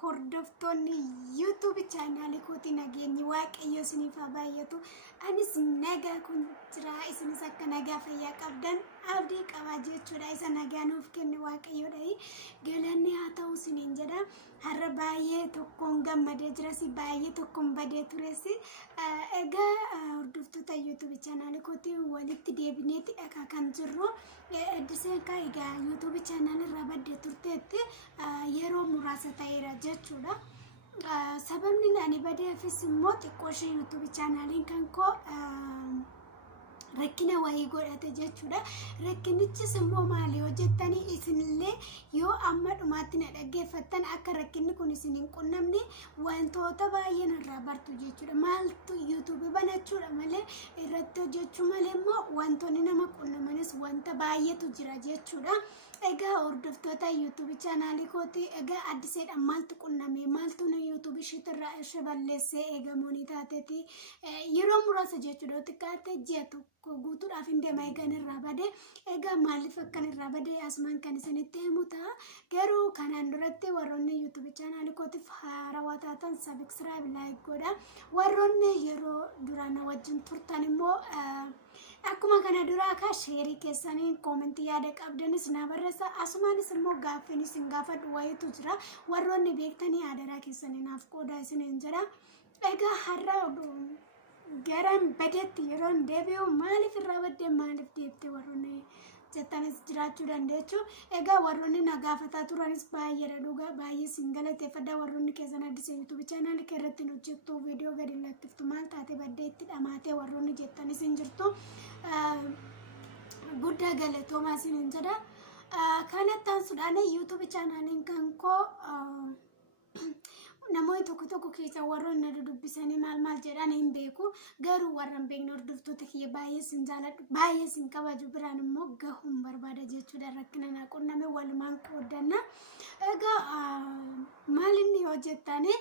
hordoftoonni YouTube channel kooti nageenyi waaqayyo isiniif haa baay'atu. Anis nagaa kun jira isinis akka nagaa fayyaa qabdan abdii qabaa jechuudha. Isa nagaa nuuf kenne waaqayyoodha. Galanni haa ta'u isiniin jedha. Har'a baay'ee tokkoon gammadee jira si baay'ee tokkoon badee tures. Egaa hordoftoota YouTube channel kooti walitti deebineetti dhagaa kan jirru. Eddiseen ka egaa YouTube channel irraa baddee turteetti yeroo muraasa ta'eera jechuudha. Sababni ani badeefis immoo xiqqoo ishee YouTube channelin kan koo rakkina wayii godhate jechuudha. Rakkinichis immoo maali hojjettanii isinillee yoo amma dhumaatti na dhaggeeffattan akka rakkinni kun isin hin qunnamne wantoota baay'ee narraa bartu jechuudha. Maaltu YouTube banachuudha malee irratti hojjechuu malee immoo wantoonni nama qunnamanis wanta baay'eetu jira jechuudha. Egaa hordoftoota YouTube channel kooti egaa addiseedhaan maaltu qunname maaltu na YouTube shitirraa ishee balleessee eegamooni taateeti yeroo muraasa jechuudha. Xiqqaate ji'a tokko guutuudhaaf hin deema eegan irraa bade egaa maaliif akkan irraa bade asumaan kan isinitti himu ta'a. Garuu kanaan duratti warroonni YouTube channel kootiif haarawaa taatan subscribe like godha. Warroonni yeroo duraan wajjin turtan immoo akkuma kana duraa ka share keessanii comment yaada qabdanis na barreessa. Asumaanis immoo gaaffiinis hin gaafadhu wayitu jira. Warroonni beektanii adaraa keessanii naaf qoodaa isiniin jedha. Egaa har'a garan badeetti yeroo deebi'u maaliif irraa baddee maaliif deebite warroonni jettanis jiraachuu dandeechu. Egaa warroonni na gaafataa turanis baay'eedha dhugaa baay'ee sin galateeffadha. Warroonni keessan addisa YouTube channel irratti hojjettu viidiyoo gadi lakkiftu maal taate baddee itti dhamaatee warroonni jettanis hin jirtu. Guddaa galatoomaa isiniin jedha. Kanatti aansuudhaan YouTube channelin kan koo namoonni tokko keessa warroonni na dubbisanii maal jedhan hin beeku. Garuu warra hin beekne hordoftoota kiyya baay'ee sin jaaladhu baay'ee sin kabaju biraan immoo gahuun barbaada jechuudha. Rakkina na qunname walumaan qooddanna. Egaa maal inni hojjettani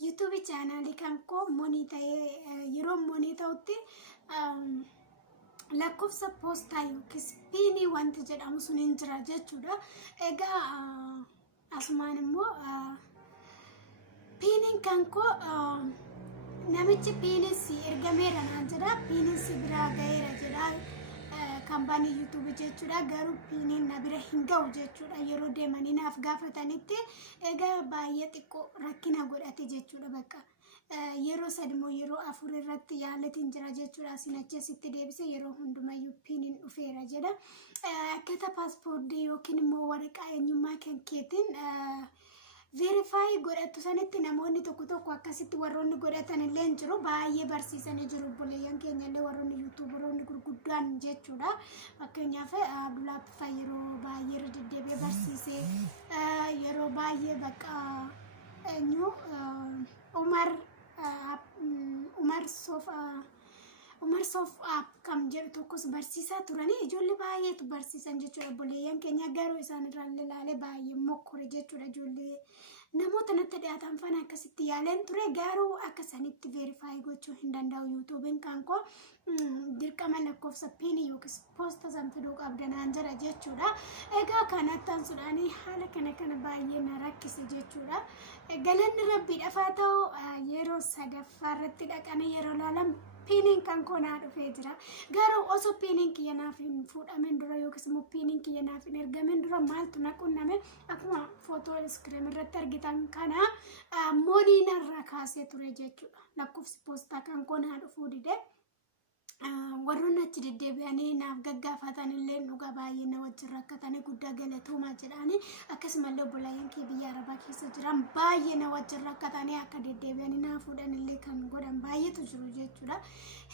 YouTube channel kan koo monii ta'ee yeroo monii ta'utti lakkoofsa poostaa yookiis piinii wanti jedhamu sun hin jira jechuudha. Egaa asumaan immoo piiniin kan koo namichi piinisi ergameera naan jedha. Piinisi biraa ga'eera jedha kaampaanii YouTube jechuudha. Garuu piiniin na bira hin ga'u jechuudha. Yeroo deemanii naaf gaafatanitti egaa baay'ee xiqqoo rakkina godhate jechuudha. Bakka yeroo sadmoo yeroo afur irratti yaalatiin jira jechuudha. Asin achasitti deebise yeroo hundumayyuu piiniin dhufeera jedha. Akkata paaspoortii yookiin immoo waraqaa eenyummaa kan keetiin verify godhattu sanitti namoonni tokko akkasitti warroonni godhatan illee jiru. Baay'ee barsiisanii jiru obboleeyyan keenya illee warroonni YouTuberoonni gurguddaan jechuudha. Fakkeenyaaf Abdullaa yeroo baay'ee irra deddeebi'ee barsiisee yeroo baay'ee bakka eenyu Umar Sof kam jedhu tokkos barsiisaa turanii ijoollee baay'eetu barsiisan jechuudha. Obboleeyyan keenya garuu isaan irraa ilaalee baay'ee mokkore jechuudha. Ijoollee namoota natti dhiyaatan fana akkasitti yaaleen ture. Garuu akka sanitti verify gochuu hin danda'u. YouTube'n kan koo dirqama lakkoofsa piinii yookiis poosta san fiduu qabdanaan jira jechuudha. Egaa kanatti aansuudhaan haala kana baay'ee na rakkise jechuudha. Galanni rabbiidhaaf haa ta'u yeroo sadaffaa irratti dhaqanii yeroo ilaalan piiniin kan koo naa dhufee jira. Garuu osoo piiniin kiyya naaf hin fuudhamin dura yookiis immoo piiniin kiyya naaf hin ergamin dura maaltu na qunname akkuma footoo iskiriin irratti argitan kana monii narraa kaasee ture jechuudha. Lakkoofsi poostaa kan koo naa dhufuu dide. Warroonni achi deddeebi'anii naaf gaggaafatan illee dhugaa baay'ee na wajjin rakkatanii guddaa galatoomaa jedhanii akkasumallee obboleeyyan kee biyya Arabaa keessa jiran baay'ee na wajjin rakkatanii akka deddeebi'anii naaf fuudhan illee kan godhan baay'eetu jiru jechuudha.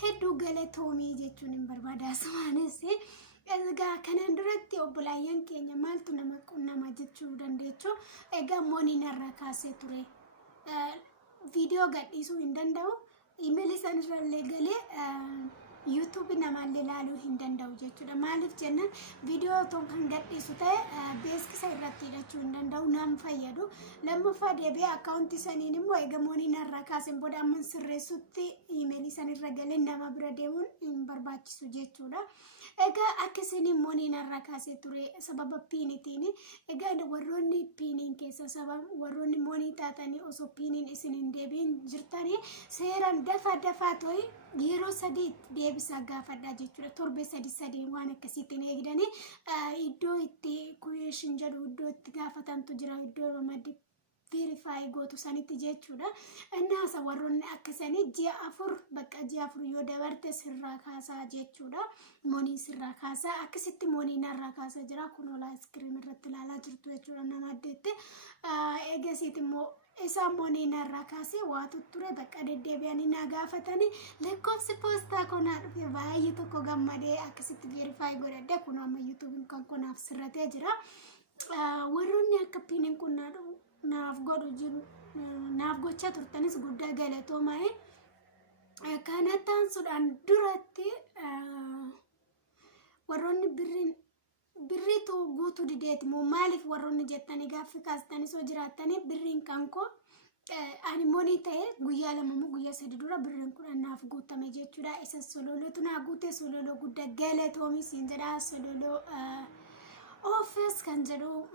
Hedduu galatoomii jechuun hin barbaada. Asumaanis egaa kanaan duratti obboleeyyan keenya maaltu nama qunnama jechuu dandeechu. Egaa monii narraa kaasee ture. Viidiyoo gadhiisuu hin danda'u. Email isaanirraallee galee YouTube namallee ilaaluu hin danda'u jechuudha. Maaliif jennaan viidiyoo tokko kan gadhiisu ta'e beeksisa irratti hidhachuu hin danda'u nam fayyadu. Lammaffaa deebi'ee akkaawuntii saniin immoo eegamoonni narraa kaasen booda amma sirreessutti iimeelii sanirra galee nama bira deemuun hin barbaachisu jechuudha. Egaa akkasiin immoo narraa kaasee ture sababa piinitiin. Egaa warroonni piiniin keessa sababa warroonni moonii taatanii osoo piiniin isin hin deebiin jirtanii seeraan dafaa to'i yeroo sadii deebisaa gaafadhaa jechuudha. Torbee sadii waan akkasiitiin eegdanii iddoo itti kureeshin jedhu iddoo itti gaafatantu jira iddoo maddi verify gootu sanitti jechuudha. Innaasa warroonni akkasanii ji'a afur yoo dabarte sirraa kaasaa jechuudha. Moonii sirraa kaasaa akkasitti moonii narraa kaasaa jira. Kun olaa iskiriin irratti ilaalaa jirtu jechuudha nama addeette. Eegasiit immoo isaan moonii narraa kaasee waa tutture deddeebi'anii na gaafatanii lakkoofsi poostaa konaa dhufe baay'ee tokko gammadee akkasitti verify godhadhe. Kun amma YouTube kan konaaf sirratee jira. Warroonni akka piiniin kun naaf godhu jiru naaf gochaa turtanis guddaa galatoomaa. Kanattaan sudhaan duratti warroonni birriitu guutuu dideeti moo maaliif warroonni jettanii gaaffii kaastanii soo jiraattanii birriin kankoo ani moonii ta'e guyyaa 2 moo guyyaa 3 dura birriin kun naaf guutame jechuudha. Isa sololootu naa guute sololoo guddaa galatoomi siin jedha. Sololoo office kan jedhu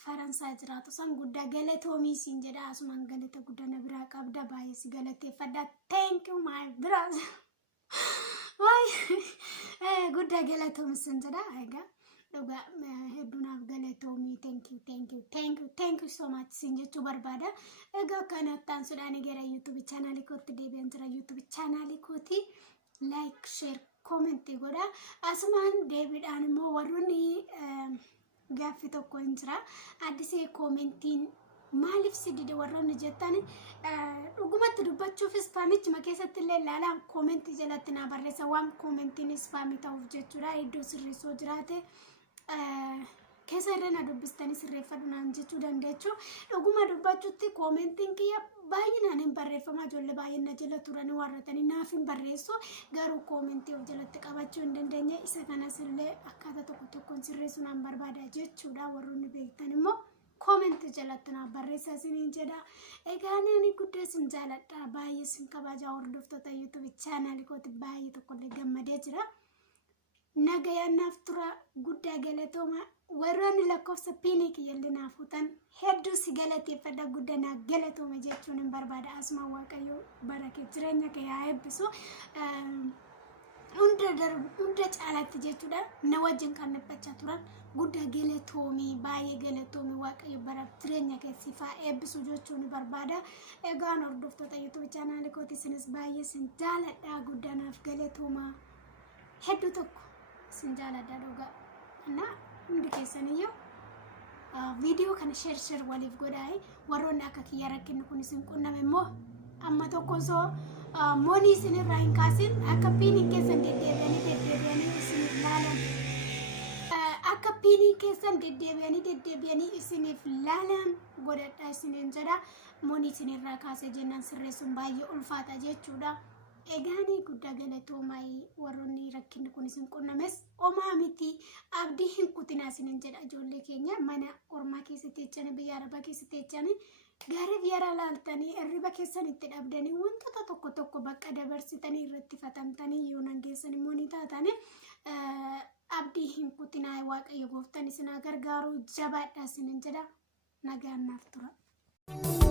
Faransaay jiraatu san guddaa galatoomi siin jedha. Asumaan galata guddaa na biraa qabda baay'ee si galateeffadha. Thank you my brothers. Guddaa galatoomi siin jedha. Egaa dhugaa hedduunaaf galatoomi. Thank you so much siin jechuu barbaada. Egaa kanattaan sudhaan gara YouTube channel kootti deebi'an jira. YouTube channel kootti like, share, comment godha. Asumaan deebiidhaan immoo warroonni gaaffii tokko hin jira. Addisee commentiin maaliif sidide warroonni jettan dhugumatti dubbachuuf ispaamichuma keessatti illee ilaalaa commentii jalatti na barreessa waan commentiin ispaamii ta'uuf jechuudha. Iddoo sirreessoo jiraate keessa irra na dubbistanii sirreeffadhu naan jechuu dandeechu. Dhuguma dubbachuutti commentiin kiyya baay'inaan hin barreeffama. Ijoollee baay'een na jala turanii warratanii naaf hin barreessu. Garuu commentii of jalatti qabachuu hin dandeenye. Isa kanas illee akkaataa tokkoon sirreessuu naan barbaada jechuudha. Warroonni beektan immoo comment jalatti na barreessa isiniin jedha. Egaa ani guddaa sin jaaladha. Baay'ee sin kabaja hordoftoota YouTube channel kooti baay'ee tokkollee gammadee jira. Nagayaanaaf tura guddaa galatooma. Warroonni lakkoofsa piinii kiyyallee naaf fuutan hedduu si galateeffadha. Guddaa na galatooma jechuun hin barbaada. Asuma Waaqayyo barakee jireenya kee haa eebbisu. Hunda caalatti jechuudha. Na wajjin kan dhiphachaa turan guddaa galatoomii baay'ee galatoomii Waaqayyo baraaf jireenya kee siif haa eebbisu jechuun hin barbaada. Egaan hordoftoota YouTube channel kooti isinis baay'ee sin jaaladha. Guddaa naaf galatooma. Hedduu tokko sin jaaladha dhugaa. Hundi keessaniyyuu viidiyoo kana share waliif godhaa. Warroonni akka kiyya rakkinni kun isin qunname immoo amma tokko osoo moonii isin irraa hin kaasin akka piinii keessan deddeebi'anii isiniif laalan. Akka piinii keessan deddeebi'anii isiniif laalan godhadhaa isiniin jedha. Moonii isin irraa kaasee jennaan sirreessuun baay'ee ulfaata jechuudha. Egaanii guddaa galatoomaa warroonni rakkinni kun isin qunnames omaa miti abdii hin kutinaa isiniin jedha. Ijoollee keenya mana ormaa keessatti jechanii biyya arabaa keessatti jechanii gaariif yara laaltanii hirriba keessan itti dhabdanii wantoota tokko bakka dabarsitanii irratti fatamtanii yoo nangeessan immoo ni taatanii abdii hin kutinaa. Waaqayyo gooftaan isin gargaaru jabaadhaa isiniin jedha. Nagaan naaf tura.